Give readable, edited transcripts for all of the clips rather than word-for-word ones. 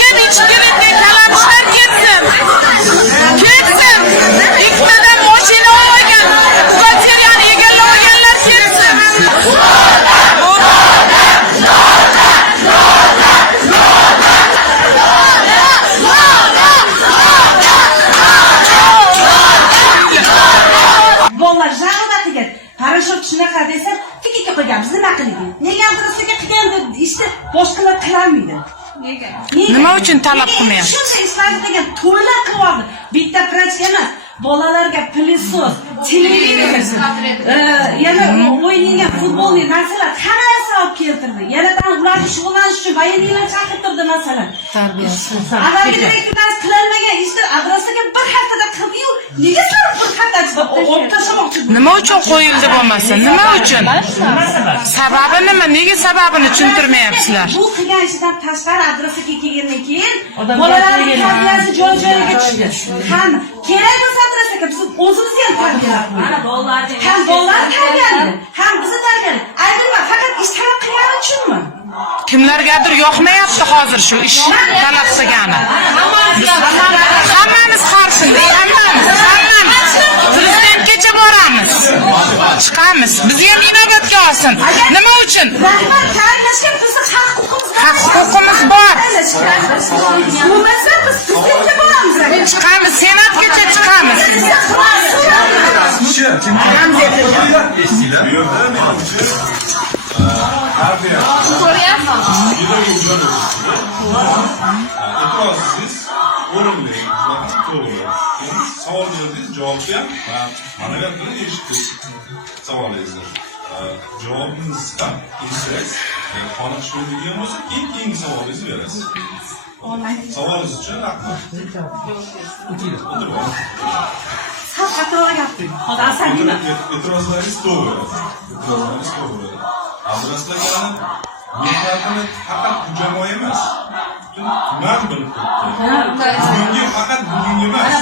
yem içkilikle kalamışlar ketsin. Ketsin. İkmeden moşine olmayan, bukateriyan egerli olmayanlar ketsin. Vallahi jag'ida qilgan. Parashut shunaqa desa, tikka qo'ygan. Biz nima qilaylik? Nega adresiga qilgan ishni boshqalar qilolmaydi? Nega? Nima uchun talab qilmayapsiz? Shunday ishlarni qilgan to'ylar qilyapti. Bitta prachka emas, bolalarga pilisos, televizor, yana o'ynaydigan futbolli narsalar hammasi olib keltirdi. Yanadan ularni shug'ullanish uchun bayoniylar chaqirtirdi masalan. Tarbiyasi. Avvalgi direktorlar qilolmagan ishni adresiga bir haftada qildi-yu, nega sarf bir haftada olib tashlamoqchi? Nima uchun qo'yildi bo'lmasa? Nima uchun? Sababi nima? Nega sababini tushuntirmayapsizlar? Bu qilgan ishidan tashqari adresiga kelgandan keyin bolalarning tarbiyasi joy-joyiga tushdi. Hamma kerak bo'lsa adresiga biz o'zimizni ham tarbiyalab qo'ydik. Ham bolalar tarbiyaladi, ham bizni tarbiyaladi. Aynan faqat ish talab qilgani uchunmi? Kimlargadir yoqmayapti hozir shu ish talab qilgani. Hammamiz qarshimiz, hammamiz. Prezidentgacha boramiz. Chiqamiz. Biz ham inobatga olsin. Nima uchun? Rahmat tarbiyalashga bizni Haq-huquqimiz bor. Bo'lmasa biz prezidentga boramiz. Chiqamiz, senatgacha chiqamiz. E'tirozsiz, o'rinli, to'g'ri. Savol berdingiz, javobni ham mana bu yerda eshitdik savolingizni. Javobingiz ham eshitsangiz, qoniqishmaydigan bo'lsa, eng savolingizni berasiz. Savolingiz uchun rahmat. O'tirib. Xato gapdim. Hozir asabiyman. E'tirozlaringiz to'g'ri. Adreslagan mehnatini faqat bu jamoa emas. Tuman bilib turibdi. Faqat bugungi emas.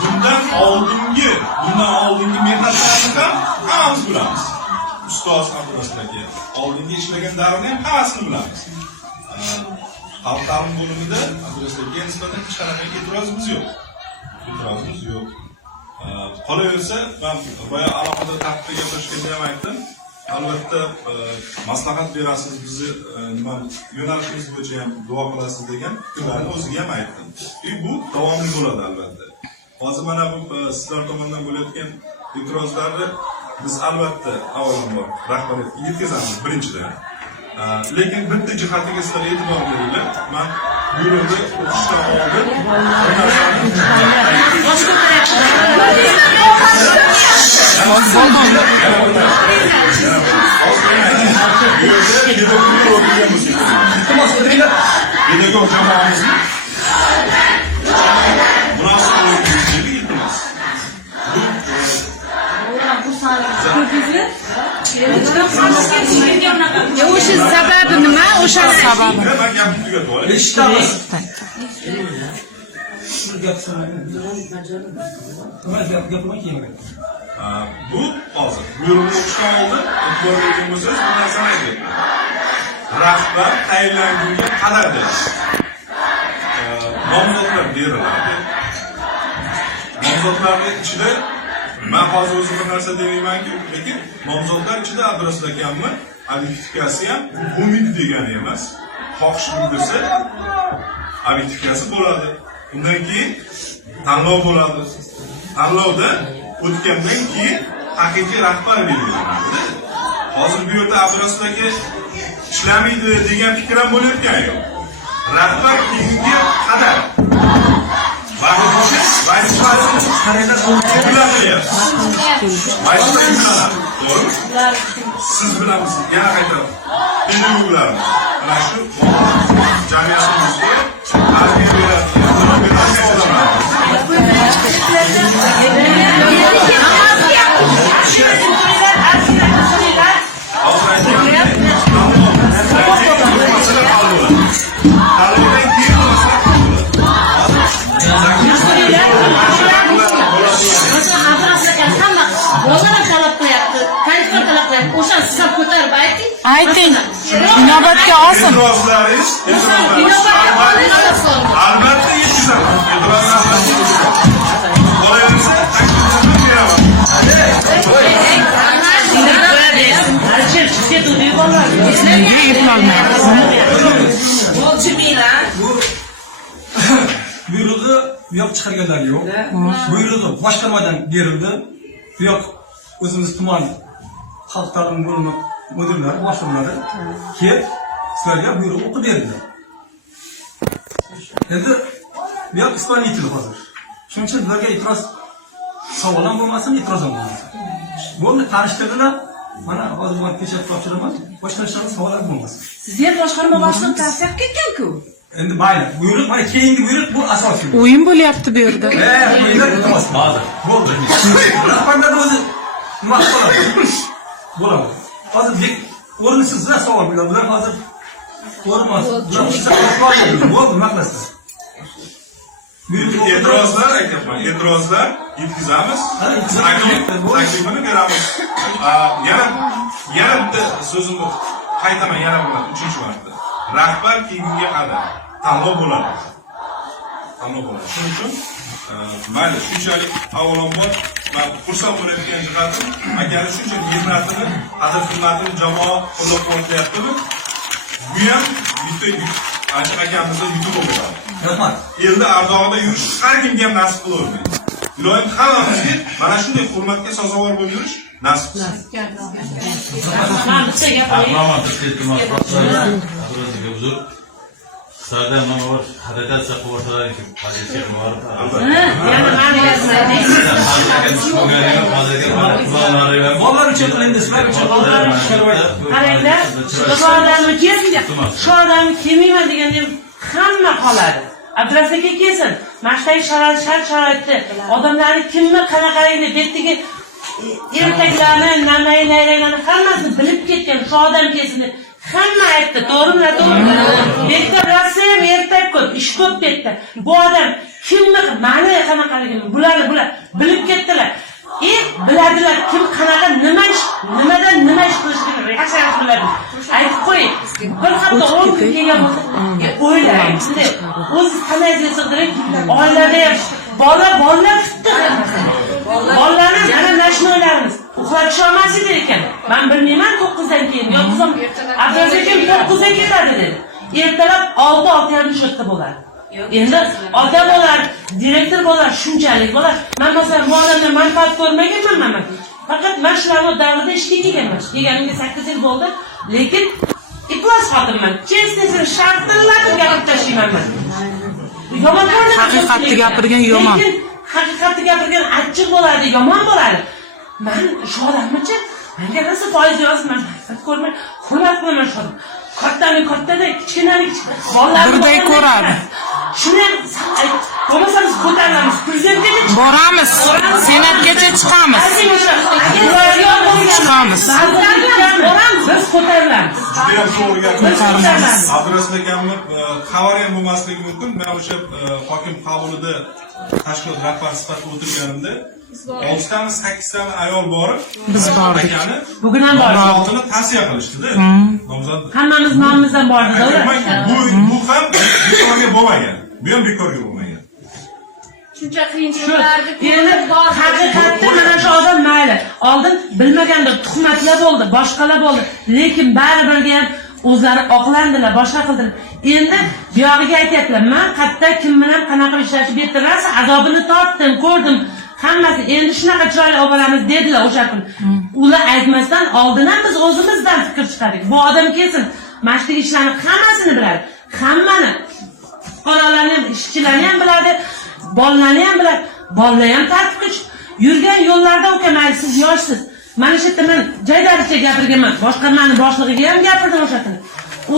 Bundan oldingi mehnatlarni ham hammamiz bilamiz. Ustoz Abdulaziz oldingi ishlagan davrni ham hammasini bilamiz. Xalq ta'lim bo'limida Abdulazizga nisbatan hech qanaqa e'tirozimiz yo'q. Qolaversa, men boya alohida tartibda gaplashganda ham aytdim. Albatta maslahat berasiz, bizni nima yo'nalishimiz bo'yicha ham duo qilasiz degan fikrlarni o'ziga ham aytdim. Bu davomli bo'ladi albatta. Hozir mana bu sizlar tomonidan bo'layotgan e'tirozlarni biz albatta avvalambor rahbariyatga yetkazamiz birinchidan. Lekin bitta jihatiga sizlar e'tibor beringlar. Men bu yerda o'qishdan oldin pedagog jamoamizni O'sha sababi nima? O'sha sababi. Bu hozir buyruqni o'qishdan oldin e'tibor bergan bo'lsangiz bu narsani aytyapman. Rahbar tayinlangunga qadar nomzodlar beriladi. Nomzodlarning ichida men hozir o'zim bir narsa demaymanki, lekin nomzodlar ichida adreslaganmi, identifikatsiya ham bo'lmaydi degani emas. Xohish bildirsa identifikatsiya bo'ladi. Undan keyin tanlov bo'ladi. Tanlovda o'tgandan keyin haqiqiy rahbar belgilanadi. Hozir bu yerda Abdurasulga ishlamaydi degan fikr ham bo'layotgan yo'q. Rahbar keyingi qadar siz bilamiz, yana qaytaman. Pedagoglarimiz mana shu jamiyatimizda tarbiya Bolalar talab qilyapti, tariflar talab qilyapti. O'sha hisob ko'tarib ayting. Ayting. Inobatga olsin. E'tirozlaringiz, albatta yetkazaman. Qolaversa, takliflarni beraman. Nega eplolmayapsiz? Buyrug'i bu yoq chiqarganlar yo'q. Buyrug'i boshqarmadan berildi. Bu yoq o'zimiz tuman xalq ta'limi bo'limi mudirlari, boshliqlari kelib sizlarga buyruq o'qib berdilar. Endi bu yoq ispaniytil hozir. Shuning uchun sizlarga e'tiroz savol ham bo'lmasin, e'tiroz ham bo'lmasin. Buni tanishtirdilar. Mana hozir men pechat topshiraman. Boshqa ishlarga savollar bo'lmasin. Siz yer boshqarma boshlig'i tavsiya qilib ketgan-ku. Endi mayli, buyruq mana keyingi buyruq bu asosiy. O'yin bo'lyapti bu yerda. O'yinlar o'tamiz. Bo'ldi. Rahbarlar o'zi nima qiladi? Bo'ladi. Hozir o'rinsiz savol bilan bular hozir o'rinmas. Bo'ldi, maqlasizlar. E'tirozlar aytyapman, e'tirozlar yetkazamiz. Taklifini beramiz. Yana bitta so'zimni qaytaman, yana bir 3-marta. Rahbar keyingi qadam tanlov bo'ladi. Shuning uchun mayli shunchalik avvalambor men xursand bo'layotgan jihatim agar shuncha mehnatini, qadr-qimmatini jamoa qo'llab-quvvatlayaptimi? Bu ham bitta Achiq akamizning yutuq bo'ladi. Rahmat. Elda ardog'ida yurish har kimga ham nasib qilavermaydi. Iloyim hammamizga mana shunday hurmatga sazovor bo'lib yurish nasib qilsin. Sada nomor harakat saqlavorlar ekan. Bolalar uchun qilinadi, sizlar uchun qaranglar, shu odamni kelsin, shu odamni kelmayman deganda hamma qoladi. Abdurasaka kelsin, mashtay sharoitda odamlarni kimni qanaqaligini betdagi ertaklarni, namaylarni hammasini bilib ketgan shu odam kelsin deb hamma aytdi, to'g'rimi? Bekda Rossiya ham ertak ko'p, ish ko'p ketdi. Bu odam kimni ma'ni qanaqaligini bular bilib ketdilar. Biladilar kim qanaqa nimadan nima ish qilishini reaksiya qiladi. Aytib qo'ying. Bir hafta 10 kun kelgan bo'lsa, o'ylang. O'z tanangizni sig'diring. Oilada ham bolalar tutdi. Bolalarni mana nashnolarimiz uxlatish olmas edi ekan. Men bilmayman 9dan keyin yo qizim Abdulazikim 9ga ketadi dedi. Ertalab 6:30 bo'ladi. Endi ota bo'lar, direktor bo'lar, shunchalik bo'lar. Men masalan bu odamdan manfaat ko'rmaganman. Faqat men shularni davrida ishga kelganman. Kelganimga 8 yil bo'ldi, lekin iflos xotinman. Chestni shartlarni gapirib tashlayman men. Yomon Haqiqatni gapirgan yomon. Haqiqatni gapirgan achchiq bo'ladi, yomon bo'ladi. Men shu odamni-chi, menga nasib foiz yozman. Ko'rmay, hurmat qilaman shu odam. Kattada, kichkinani birday ko'radi. Shuni bo'lmasa biz ko'taramiz. Prezidentgacha Boramiz. Senatgacha chiqamiz. Chiqamiz. Biz ko'taramiz. Juda ham to'g'ri gapirasiz. Abdurasul akamni xabar ham bo'lmasligi mumkin. Men o'sha hokim qabulida tashkilot rahbari sifatida o'tirganimda 6 tani 8 tani ayol borib biz bordik. Bugun ham bordik. Oldini tavsiya qilishdi-da. Nomzod hammamiz nomimizdan bordik. Bu ham bekorga bo'lmagan. Bu ham bekorga bo'lmagan. Shuncha qiyinchiliklarni haqiqatda mana shu odam mayli. Oldin bilmaganda tuhmatlar bo'ldi, boshqalar bo'ldi. Lekin baribirga ham o'zlari oqlandilar, boshqa qildilar. Endi bu yog'iga aytyaptilar, men qayerda kim bilan qanaqa ishlashni betirasiz, azobini tortdim, ko'rdim. Hammasi endi shunaqa chiroyli olib boramiz dedilar o'sha kun. Ular aytmasdan oldin ham biz o'zimizdan fikr chiqardik. Bu odam kelsin, mana shu ishlarni hammasini biladi. Hammani qononlarni ham, ishchilarni ham biladi, bolalarni ham biladi. Bolalar ham tartibga yurgan yo'llarda o'kamaydi, siz yoshsiz. Mana shu yerda men joydaricha gapirganman. Boshqarmani boshlig'iga ham gapirdim o'sha kuni.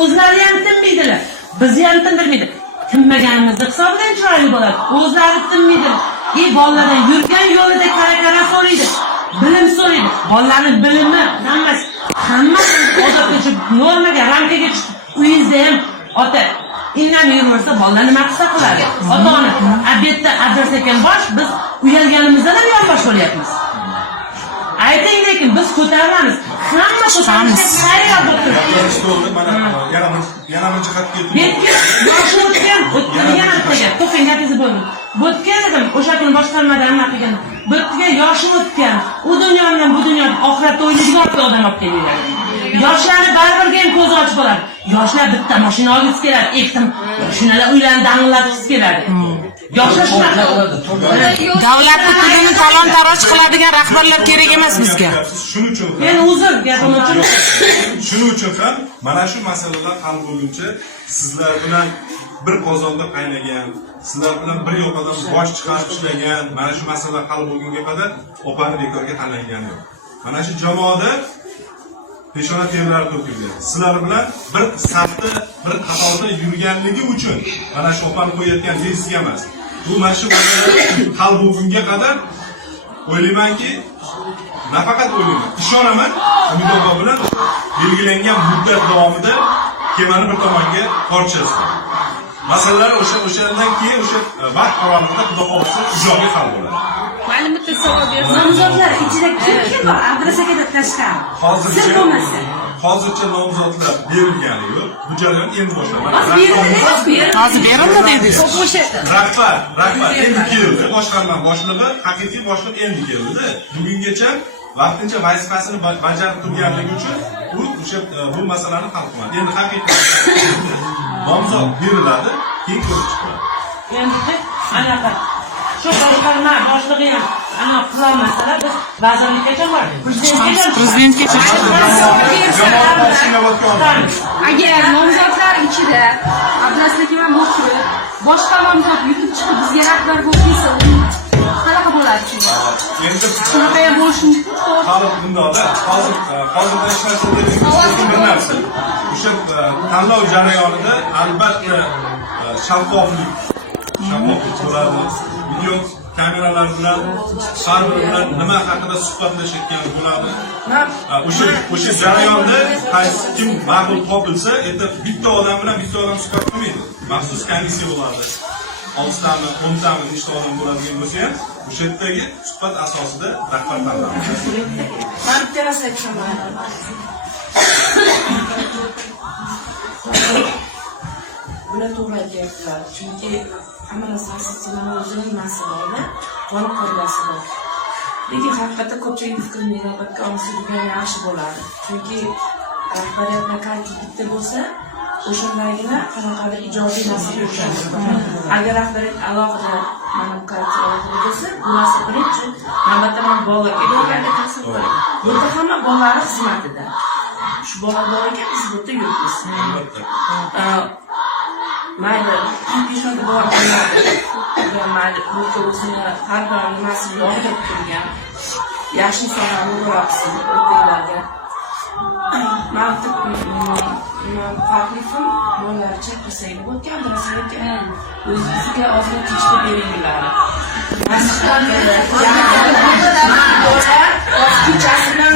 O'zlari ham tinmaydilar. Bizni ham tindirmaydi. Tinmaganimizda hisobidan chiroyli bo'ladi. O'zlari tinmaydilar. Bolalardan yurgan yo'lida kara so'raydi. Bilim so'raydi. Bolalarning bilimi hammasi odobgacha normaga, ramkaga tushib, uyingizda ham ota indan yurmasa bolalar nima qilsa qiladi. Ota-ona obedda adres ekan bosh, biz uyalganimizdan ham yonbosh bo'lyapmiz. Ayting lekin biz ko'taramiz. Hamma ko'tarishga tayyor bo'lib mana yana bir jihatga keldim. Betga yoshi o'tgan yana bittaga to'xtang gapingizni bo'lmang. Bo'tgan dedim o'sha kuni boshqarmadan nima qilgan. Bo'tga yoshi o'tgan. U dunyoni ham bu dunyoni oxiratda o'ylaydigan odam olib kelinglar. Yoshlari baribirga ham ko'z ochib bo'ladi. Yoshlar bitta mashina olgisi keladi, ektim. Shunalar uylarni danglatgisi keladi. Yoshlar shunaqa bo'ladi. Davlatni pulini talon-taroj qiladigan rahbarlar kerak emas bizga. Shuning uchun Men uzr gapim uchun shuning uchun ham mana shu masalalar hal bo'lguncha sizlar bilan bir qozonda qaynagan, sizlar bilan bir yoqadan bosh chiqarib ishlagan, mana shu masala hal bo'lgunga qadar opani bekorga tanlangani yo'q. Mana shu jamoada peshona terlari to'kilgan. Sizlar bilan bir safda, bir qatorda yurganligi uchun mana shu opani qo'yayotgan deysiga emas. Bu mana shu masala hal bo'lgunga qadar o'ylaymanki, nafaqat o'ylayman, ishonaman, Umidobod bilan belgilangan muddat davomida kemani bir tomonga tortishasiz. Masalalar o'shandan keyin o'sha vaqt oralig'ida xudo xohlasa ijobiy hal bo'ladi. Mana bitta savol bersam. Nomzodlar ichida kim bor? Abduras akadan tashqari. Sir bo'lmasa. Hozircha nomzodlar berilgani yo'q. Bu jarayon endi boshlanadi. Hozir berildi dedingiz. Rahbar endi keldi. Boshqarma boshlig'i, haqiqiy boshliq endi keldi. Bugungacha vaqtincha vazifasini bajarib turganligi uchun bu masalani hal qiladi. Endi haqiqiy nomzod beriladi, keyin ko'rib chiqadi. endi anaqa shu boshqarma boshlig'i ham ana qilolmasalar biz vazirlikkacha bordik. Prezidentgacha Agar nomzodlar ichida Abduras aka va Muxtor boshqa nomzod yutib chiqib bizga rahbar bo'lib kelsa, qanaqa bo'ladi shunda? Endi Shunaqa ham bo'lishi mumkin. hali bundoqda hozirda ishlashda bir narsa. O'sha tanlov jarayonida albatta shaffoflik bo'ladi. Video kameralar bilan har biri bilan nima haqida suhbatlashayotgan bo'ladi. O'sha jarayonda qaysi kim ma'qul topilsa, endi bitta odam bilan bitta odam suhbat qilmaydi. Maxsus komissiya bo'ladi. 6 tami, 10 tami, nechta odam bo'ladigan bo'lsa ham, o'sha yerdagi suhbat asosida rahbar tanlanadi. Men bitta narsa aytaman. Bular to'g'ri aytyaptilar. Chunki hamma narsani sistemani o'zining masalasi, qonun qoidasi bor. Lekin haqiqatda ko'pchilik fikrini inobatga olsa yaxshi bo'ladi. Chunki rahbariyatning kaliti bitta bo'lsa, o'shandagina qanaqadir ijobiy narsa bo'ladi. Agar rahbariyat alohida mana bu kaliti alohida bo'lsa, bu narsa birinchi navbatda mana bolalarga bo'lganda ta'sir qiladi. Bunda hamma bolalar xizmatida. Shu bola bor ekan, biz bu yerda yuribmiz. Mayli, peshonda bor bo'ladi. Mayli, bu o'zini har bir nimasini yordam turgan. Yaxshi insonlarni o'rabsin, o'rtalarga. Taklifim bolalarcha qilsak bo'lgan narsaga o'zingizga ozgina tekshirib beringlar. Kechasi bilan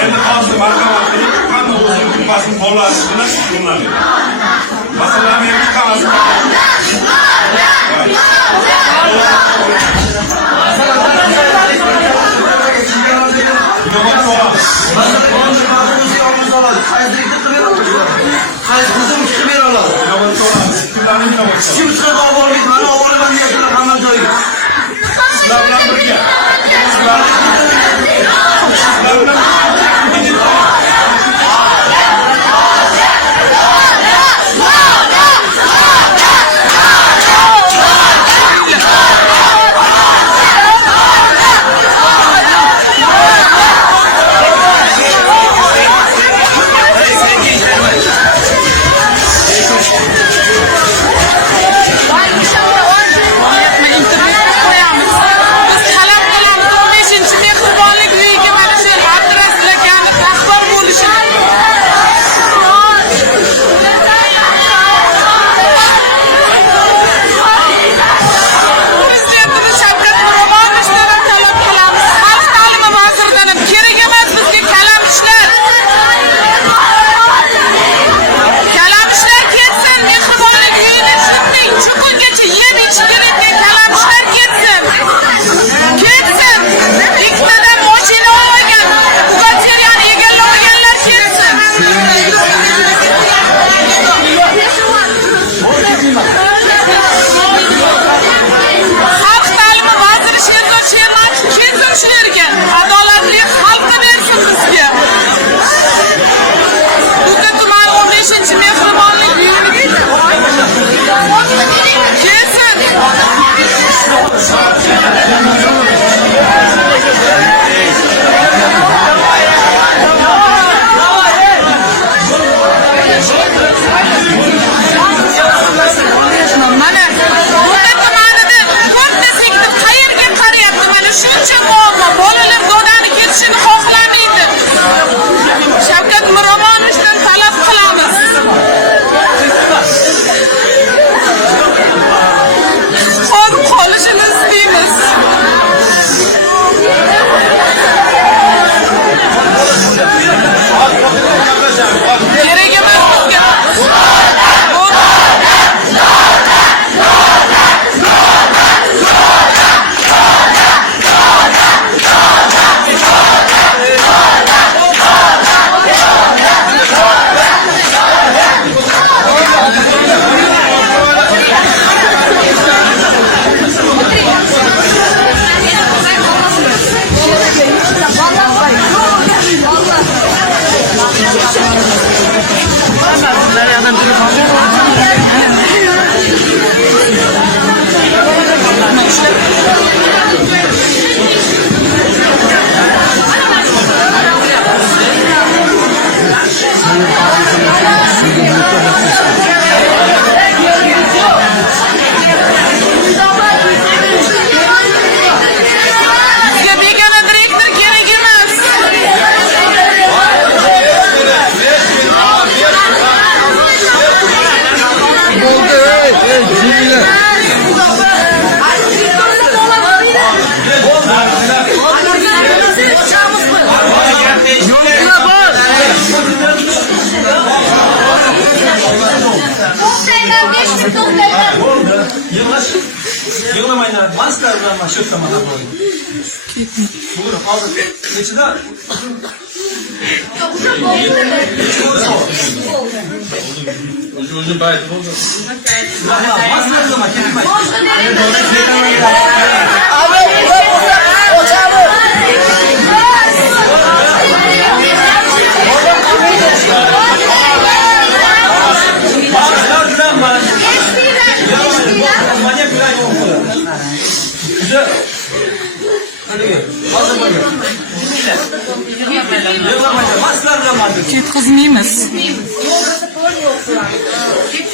Endi hozir marhamat qilib, hamma o'zining kupasini qo'llashi bilan shug'ullanadi. Masalan, men chiqamiz. Sizlar bilan birga. Bizga begona direktor kerak emas. Yığlamaylar, masklar bilan mana shu tomonda bo'ldi. To'g'ri, hozir nechida? O'zim bayt bo'ldi. Masklar bilan ketmay. Masklar bilan mana Manya bilan bo'ldi. Juda haligi hozir bo'ldi. Yig'lamaylar, masklar bilan bo'ldi. Ketkizmaymiz.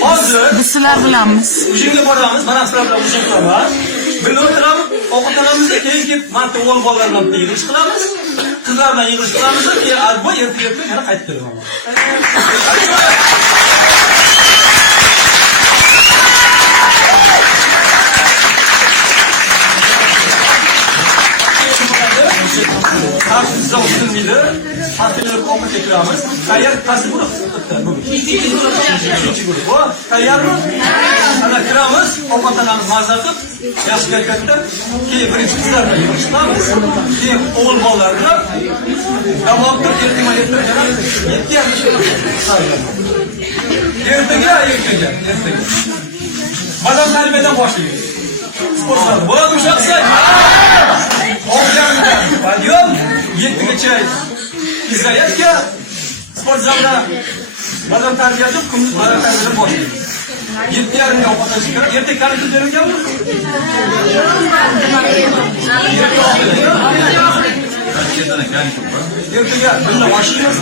Hozir Biz sizlar bilanmiz. O'shanga boramiz, mana sizlar bilan o'shanga birga o'tiramiz, ovqatlanamizda keyin marta o'g'il bolalar bilan yig'ilish qilamiz. Qizlar bilan yig'ilish qilamiz, keyin albo ertaga yana qaytib kelaman. Karşımızda oturmaydı. Hastanelik ovqat yetiramiz. Tayyor qaysi guruh? Ikkinchi guruh. O, tayyor mı? Ana kiramiz, ovqatlanamiz, mazza qilib, yaxshi harakatda. Keyin birinchi qizlar bilan yig'ilish qilamiz. Keyin o'g'il bolalar bilan davom etib ertaga ertaga. Badam tarbiyadan boshlaymiz. Sportlar bo'ladimi shaxsan? Подъем, 7gacha izlayotga sport zalda badam tarbiyasi kunduz badam tarbiyasi boshlaydi. 7:30ga ovqatlanishga kerak. Ertaga qancha berilganmi? Ertaga bunda boshlaymiz,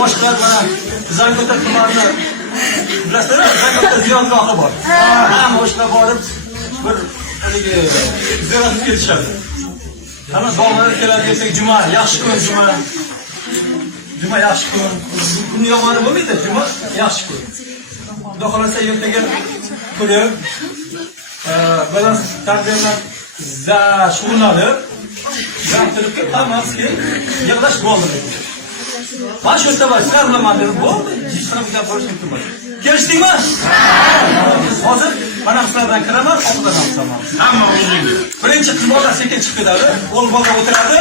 boshqa mana Zangiota tumanida bilasizlar, Zangiota ziyodgohi bor. Hamma o'shga borib bir haligi ziyorat kelishadi. Hamma bog'lar keladi desak, juma yaxshi kun, juma yaxshi kun. Kun yomoni bo'lmaydi, juma yaxshi kun. Xudo xolasa ertaga turib, baland tarbiyani shug'ullanib, gapirib hammasiga yig'lash bo'ldi. Mana shu yerda sizlar bilan men bo'ldi, hech qanaqa gap bo'lish mumkin emas. Kelishdingmi? Hozir mana sizlar bilan kiraman, ovqatlanamiz tamom. Hamma o'zingiz. Birinchi qiz bola sekin chiqib ketadi, o'g'il bola o'tiradi.